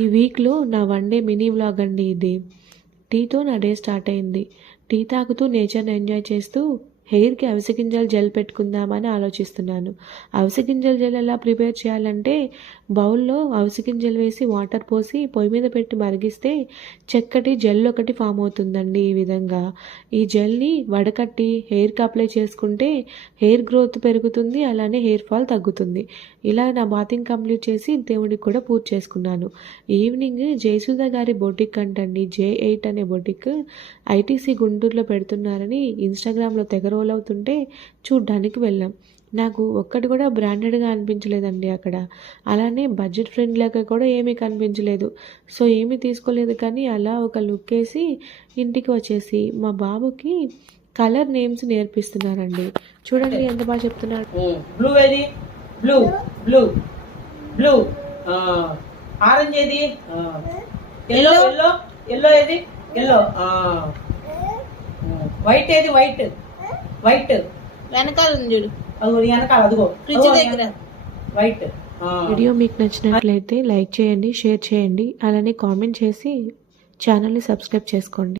ఈ వీక్లో నా వన్ డే మినీ వ్లాగ్ అండి ఇది. టీతో నా డే స్టార్ట్ అయింది. టీ తాగుతూ నేచర్ని ఎంజాయ్ చేస్తూ హెయిర్కి అవిసె గింజల జెల్ పెట్టుకుందామని ఆలోచిస్తున్నాను. అవిసె గింజల జెల్ ఎలా ప్రిపేర్ చేయాలంటే, బౌల్లో అవిసె గింజలు వేసి వాటర్ పోసి పొయ్యి మీద పెట్టి మరిగిస్తే చక్కటి జెల్ ఒకటి ఫామ్ అవుతుందండి. ఈ విధంగా ఈ జెల్ని వడకట్టి హెయిర్కి అప్లై చేసుకుంటే హెయిర్ గ్రోత్ పెరుగుతుంది, అలానే హెయిర్ ఫాల్ తగ్గుతుంది. ఇలా నా బాతింగ్ కంప్లీట్ చేసి దేవుడికి కూడా పూజ చేసుకున్నాను. ఈవినింగ్ జయసుధ గారి బొటిక్ అంటండి, J8 అనే బొటిక్ ఐటీసీ గుంటూరులో పెడుతున్నారని ఇన్స్టాగ్రామ్లో తెగ రోల్ అవుతుంటే చూడ్డానికి వెళ్ళాం. నాకు ఒక్కటి కూడా బ్రాండెడ్గా అనిపించలేదండి అక్కడ. అలానే బడ్జెట్ ఫ్రెండ్లీగా కూడా ఏమీ కనిపించలేదు. సో ఏమీ తీసుకోలేదు, కానీ అలా ఒక లుక్ వేసి ఇంటికి వచ్చేసి మా బాబుకి కలర్ నేమ్స్ నేర్పిస్తున్నారండి. చూడండి ఎంత బాగా చెప్తున్నాడు. బ్లూ ఏది? Blue blue blue. ఆరెంజ్ ఏది? ఎల్లో ఎల్లో ఎల్లో ఏది? ఎల్లో. వైట్ ఏది? White white. వెనకాల ఉంది చూడు, అదిగో వెనకాల, అదిగో ఫ్రిడ్జ్ దగ్గర వైట్. వీడియో మీకు నచ్చినట్లయితే లైక్ చేయండి, షేర్ చేయండి, అలానే కామెంట్ చేసి ఛానల్ని సబ్స్క్రైబ్ చేసుకోండి.